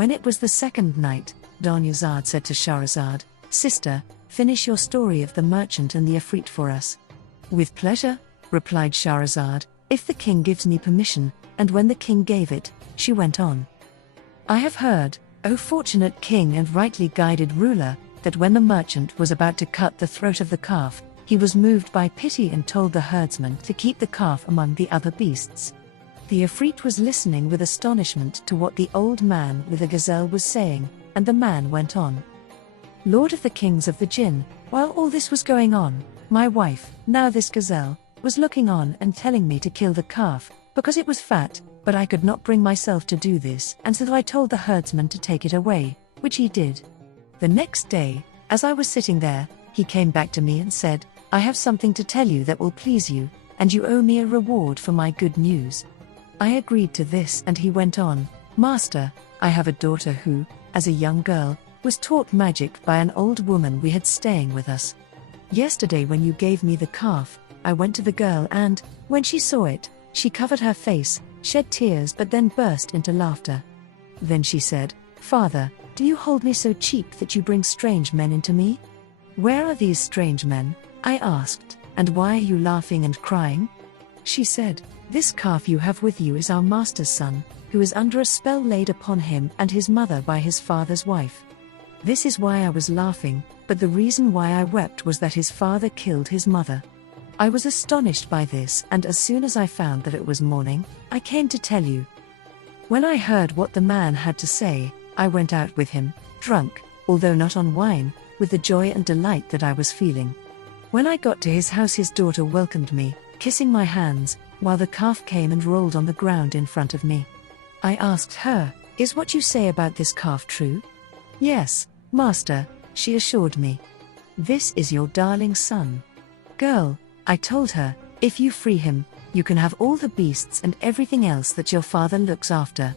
When it was the second night, Dunyazad said to Shahrazad, "Sister, finish your story of the merchant and the ifrit for us." "With pleasure," replied Shahrazad, "if the king gives me permission." And when the king gave it, she went on. "I have heard, O fortunate king and rightly guided ruler, that when the merchant was about to cut the throat of the calf, he was moved by pity and told the herdsman to keep the calf among the other beasts. The ifrit was listening with astonishment to what the old man with the gazelle was saying, and the man went on. Lord of the kings of the jinn, while all this was going on, my wife, now this gazelle, was looking on and telling me to kill the calf, because it was fat, but I could not bring myself to do this, and so I told the herdsman to take it away, which he did. The next day, as I was sitting there, he came back to me and said, 'I have something to tell you that will please you, and you owe me a reward for my good news.' I agreed to this, and he went on, 'Master, I have a daughter who, as a young girl, was taught magic by an old woman we had staying with us. Yesterday when you gave me the calf, I went to the girl and, when she saw it, she covered her face, shed tears but then burst into laughter. Then she said, "Father, do you hold me so cheap that you bring strange men into me?" "Where are these strange men?" I asked, "and why are you laughing and crying?" She said, "This calf you have with you is our master's son, who is under a spell laid upon him and his mother by his father's wife. This is why I was laughing, but the reason why I wept was that his father killed his mother. I was astonished by this, and as soon as I found that it was morning, I came to tell you." When I heard what the man had to say, I went out with him, drunk, although not on wine, with the joy and delight that I was feeling. When I got to his house, his daughter welcomed me, kissing my hands, while the calf came and rolled on the ground in front of me. I asked her, "Is what you say about this calf true?" "Yes, master," she assured me. "This is your darling son." "Girl," I told her, "if you free him, you can have all the beasts and everything else that your father looks after."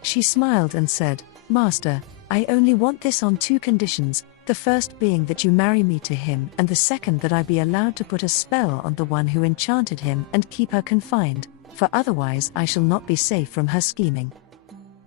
She smiled and said, "Master, I only want this on two conditions, the first being that you marry me to him, and the second that I be allowed to put a spell on the one who enchanted him and keep her confined, for otherwise I shall not be safe from her scheming."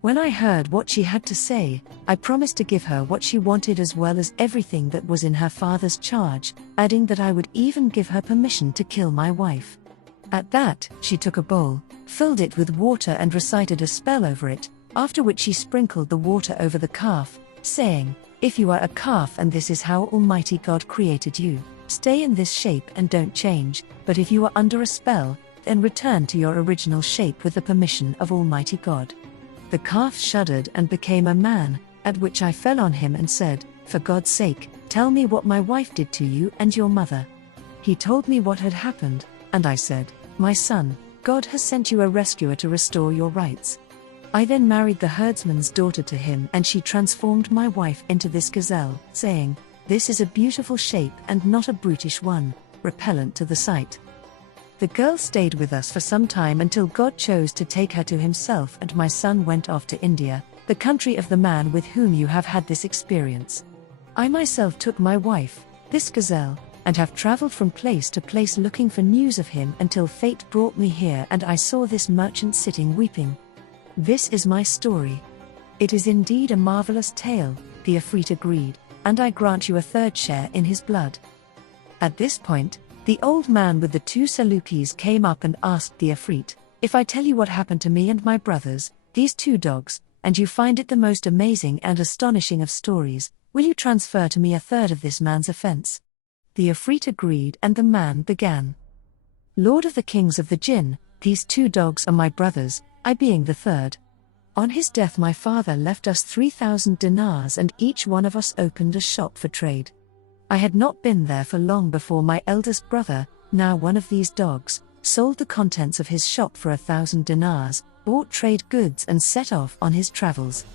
When I heard what she had to say, I promised to give her what she wanted as well as everything that was in her father's charge, adding that I would even give her permission to kill my wife. At that, she took a bowl, filled it with water and recited a spell over it, after which she sprinkled the water over the calf, saying, "If you are a calf and this is how Almighty God created you, stay in this shape and don't change, but if you are under a spell, then return to your original shape with the permission of Almighty God." The calf shuddered and became a man, at which I fell on him and said, "For God's sake, tell me what my wife did to you and your mother." He told me what had happened, and I said, "My son, God has sent you a rescuer to restore your rights." I then married the herdsman's daughter to him, and she transformed my wife into this gazelle, saying, "This is a beautiful shape and not a brutish one, repellent to the sight." The girl stayed with us for some time until God chose to take her to himself, and my son went off to India, the country of the man with whom you have had this experience. I myself took my wife, this gazelle, and have traveled from place to place looking for news of him until fate brought me here and I saw this merchant sitting weeping. This is my story. It is indeed a marvelous tale, the ifrit agreed, and I grant you a third share in his blood. At this point, the old man with the two salukis came up and asked the ifrit, "If I tell you what happened to me and my brothers, these two dogs, and you find it the most amazing and astonishing of stories, will you transfer to me a third of this man's offense?" The ifrit agreed, and the man began. "Lord of the kings of the jinn, these two dogs are my brothers, I being the third. On his death my father left us 3,000 dinars and each one of us opened a shop for trade. I had not been there for long before my eldest brother, now one of these dogs, sold the contents of his shop for 1,000 dinars, bought trade goods and set off on his travels.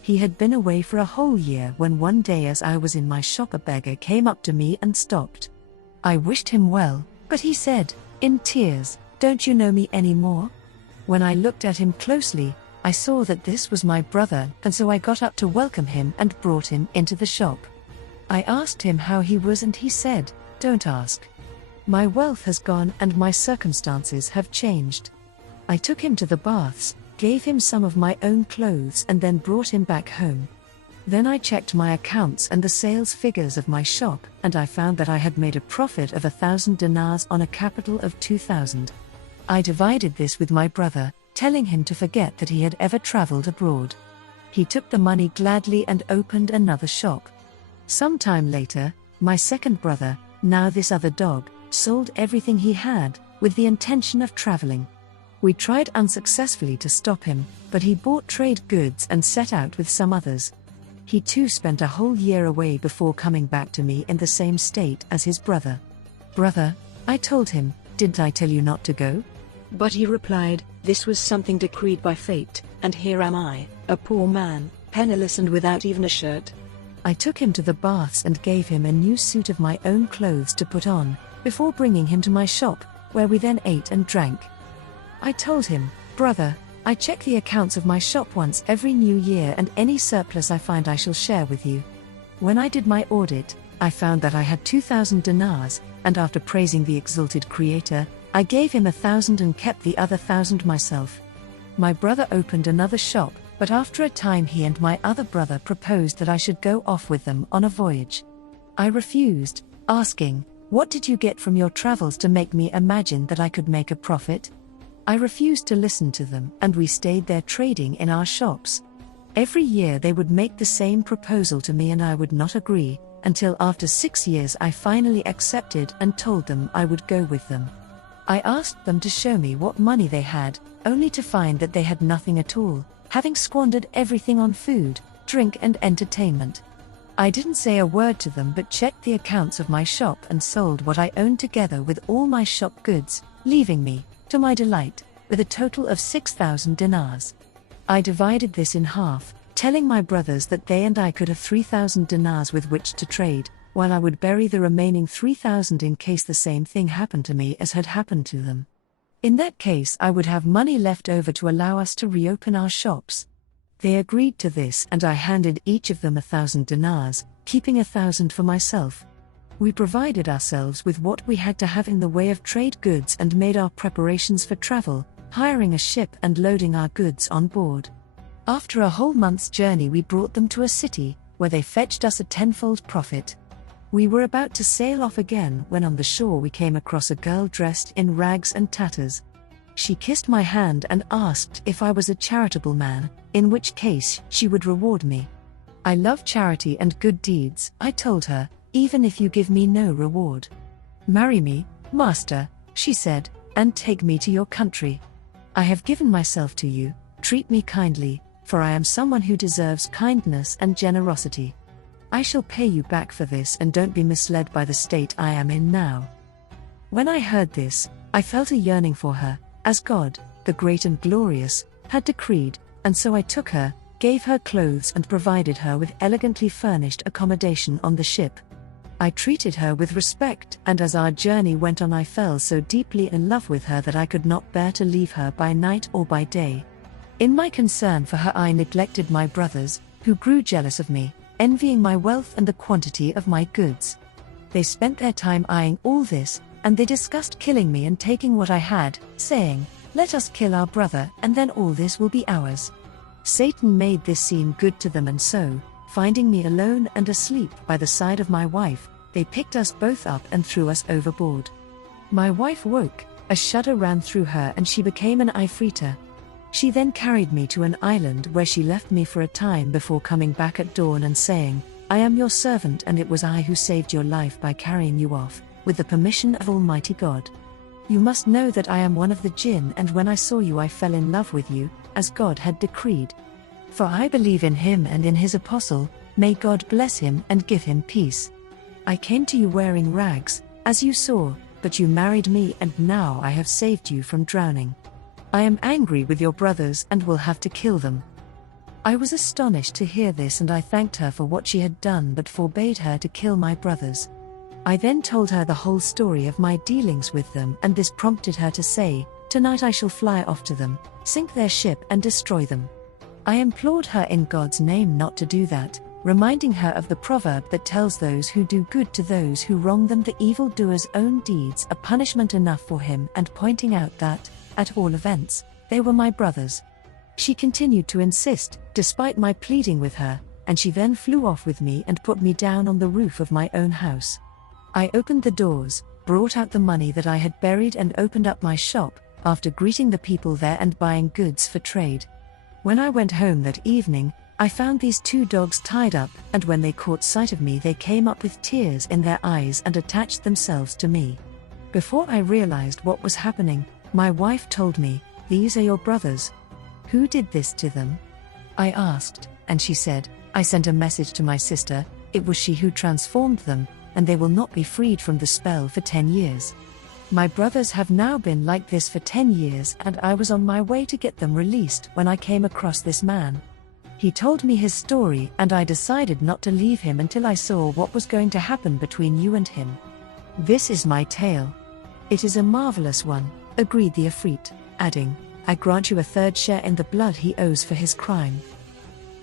He had been away for a whole year when one day as I was in my shop a beggar came up to me and stopped. I wished him well, but he said, in tears, 'Don't you know me any more?' When I looked at him closely, I saw that this was my brother, and so I got up to welcome him and brought him into the shop. I asked him how he was and he said, 'Don't ask. My wealth has gone and my circumstances have changed.' I took him to the baths, gave him some of my own clothes and then brought him back home. Then I checked my accounts and the sales figures of my shop, and I found that I had made a profit of 1,000 dinars on a capital of 2,000. I divided this with my brother, telling him to forget that he had ever traveled abroad. He took the money gladly and opened another shop. Some time later, my second brother, now this other dog, sold everything he had, with the intention of traveling. We tried unsuccessfully to stop him, but he bought trade goods and set out with some others. He too spent a whole year away before coming back to me in the same state as his brother. "Brother," I told him, "didn't I tell you not to go?" But he replied, "This was something decreed by fate, and here am I, a poor man, penniless and without even a shirt." I took him to the baths and gave him a new suit of my own clothes to put on, before bringing him to my shop, where we then ate and drank. I told him, "Brother, I check the accounts of my shop once every new year, and any surplus I find I shall share with you." When I did my audit, I found that I had 2,000 dinars, and after praising the exalted Creator, I gave him 1,000 and kept the other 1,000 myself. My brother opened another shop, but after a time he and my other brother proposed that I should go off with them on a voyage. I refused, asking, "What did you get from your travels to make me imagine that I could make a profit?" I refused to listen to them, and we stayed there trading in our shops. Every year they would make the same proposal to me and I would not agree, until after 6 years I finally accepted and told them I would go with them. I asked them to show me what money they had, only to find that they had nothing at all, having squandered everything on food, drink and entertainment. I didn't say a word to them but checked the accounts of my shop and sold what I owned together with all my shop goods, leaving me, to my delight, with a total of 6,000 dinars. I divided this in half, telling my brothers that they and I could have 3,000 dinars with which to trade, while I would bury the remaining 3,000 in case the same thing happened to me as had happened to them. In that case I would have money left over to allow us to reopen our shops. They agreed to this and I handed each of them 1,000 dinars, keeping 1,000 for myself. We provided ourselves with what we had to have in the way of trade goods and made our preparations for travel, hiring a ship and loading our goods on board. After a whole month's journey we brought them to a city, where they fetched us a tenfold profit. We were about to sail off again when on the shore we came across a girl dressed in rags and tatters. She kissed my hand and asked if I was a charitable man, in which case she would reward me. "I love charity and good deeds," I told her, "even if you give me no reward." "Marry me, master," she said, "and take me to your country. I have given myself to you, treat me kindly, for I am someone who deserves kindness and generosity. I shall pay you back for this and don't be misled by the state I am in now." When I heard this, I felt a yearning for her, as God, the great and glorious, had decreed, and so I took her, gave her clothes and provided her with elegantly furnished accommodation on the ship. I treated her with respect, and as our journey went on I fell so deeply in love with her that I could not bear to leave her by night or by day. In my concern for her I neglected my brothers, who grew jealous of me, envying my wealth and the quantity of my goods. They spent their time eyeing all this, and they discussed killing me and taking what I had, saying, "Let us kill our brother and then all this will be ours." Satan made this seem good to them, and so, finding me alone and asleep by the side of my wife, they picked us both up and threw us overboard. My wife woke, a shudder ran through her and she became an ifrit. She then carried me to an island where she left me for a time before coming back at dawn and saying, "I am your servant and it was I who saved your life by carrying you off, with the permission of Almighty God. You must know that I am one of the jinn, and when I saw you I fell in love with you, as God had decreed. For I believe in him and in his apostle, may God bless him and give him peace. I came to you wearing rags, as you saw, but you married me and now I have saved you from drowning. I am angry with your brothers and will have to kill them." I was astonished to hear this and I thanked her for what she had done but forbade her to kill my brothers. I then told her the whole story of my dealings with them, and this prompted her to say, "Tonight I shall fly off to them, sink their ship and destroy them." I implored her in God's name not to do that, reminding her of the proverb that tells those who do good to those who wrong them the evildoer's own deeds are punishment enough for him, and pointing out that, at all events, they were my brothers. She continued to insist, despite my pleading with her, and she then flew off with me and put me down on the roof of my own house. I opened the doors, brought out the money that I had buried and opened up my shop, after greeting the people there and buying goods for trade. When I went home that evening, I found these 2 dogs tied up, and when they caught sight of me they came up with tears in their eyes and attached themselves to me. Before I realized what was happening, my wife told me, "These are your brothers." "Who did this to them?" I asked, and she said, "I sent a message to my sister, it was she who transformed them, and they will not be freed from the spell for 10 years. My brothers have now been like this for 10 years, and I was on my way to get them released when I came across this man. He told me his story, and I decided not to leave him until I saw what was going to happen between you and him. This is my tale." "It is a marvelous one," agreed the ifrit, adding, "I grant you a 3rd share in the blood he owes for his crime."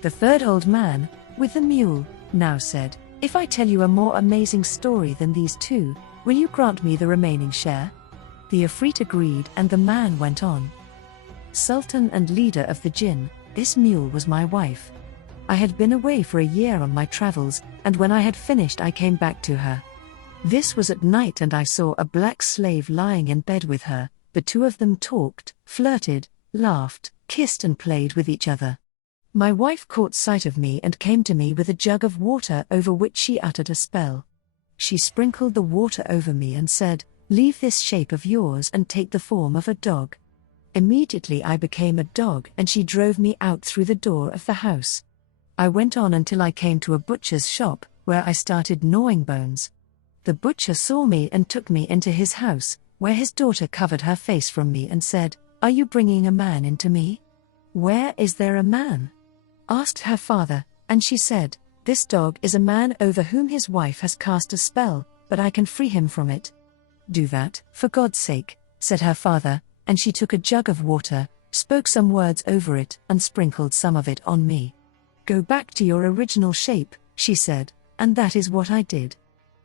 The 3rd old man, with the mule, now said, "If I tell you a more amazing story than these 2, will you grant me the remaining share?" The ifrit agreed, and the man went on. "Sultan and leader of the jinn, this mule was my wife. I had been away for a year on my travels, and when I had finished I came back to her. This was at night, and I saw a black slave lying in bed with her. The 2 of them talked, flirted, laughed, kissed and played with each other. My wife caught sight of me and came to me with a jug of water over which she uttered a spell. She sprinkled the water over me and said, 'Leave this shape of yours and take the form of a dog.' Immediately I became a dog, and she drove me out through the door of the house. I went on until I came to a butcher's shop, where I started gnawing bones. The butcher saw me and took me into his house, where his daughter covered her face from me and said, 'Are you bringing a man into me?' 'Where is there a man?' asked her father, and she said, 'This dog is a man over whom his wife has cast a spell, but I can free him from it.' 'Do that, for God's sake,' said her father, and she took a jug of water, spoke some words over it, and sprinkled some of it on me. 'Go back to your original shape,' she said, and that is what I did.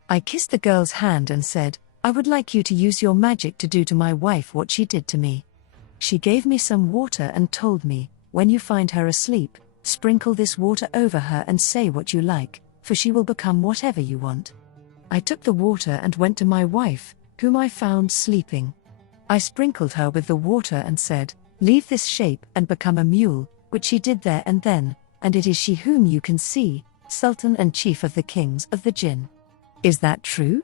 I kissed the girl's hand and said, 'I would like you to use your magic to do to my wife what she did to me.' She gave me some water and told me, 'When you find her asleep, sprinkle this water over her and say what you like, for she will become whatever you want.' I took the water and went to my wife, whom I found sleeping. I sprinkled her with the water and said, 'Leave this shape and become a mule,' which she did there and then, and it is she whom you can see, Sultan and chief of the kings of the jinn. Is that true?"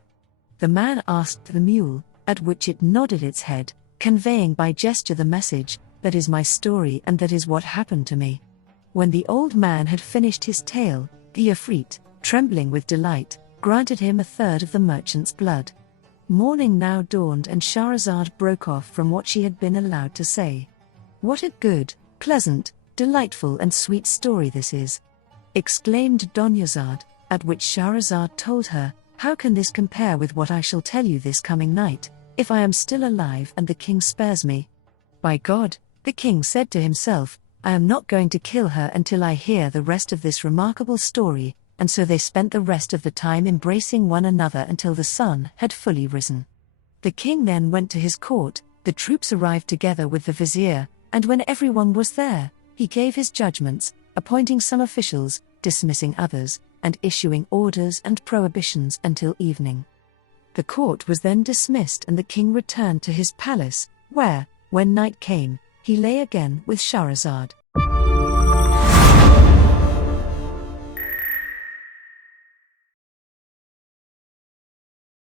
The man asked the mule, at which it nodded its head, conveying by gesture the message, "That is my story and that is what happened to me." When the old man had finished his tale, the ifrit, trembling with delight, granted him 1/3 of the merchant's blood. Morning now dawned, and Shahrazad broke off from what she had been allowed to say. "What a good, pleasant, delightful and sweet story this is!" exclaimed Dunyazad, at which Shahrazad told her, "How can this compare with what I shall tell you this coming night, if I am still alive and the king spares me?" "By God," the king said to himself, "I am not going to kill her until I hear the rest of this remarkable story," and so they spent the rest of the time embracing one another until the sun had fully risen. The king then went to his court, the troops arrived together with the vizier, and when everyone was there, he gave his judgments, appointing some officials, dismissing others, and issuing orders and prohibitions until evening. The court was then dismissed and the king returned to his palace, where, when night came, he lay again with Shahrazad.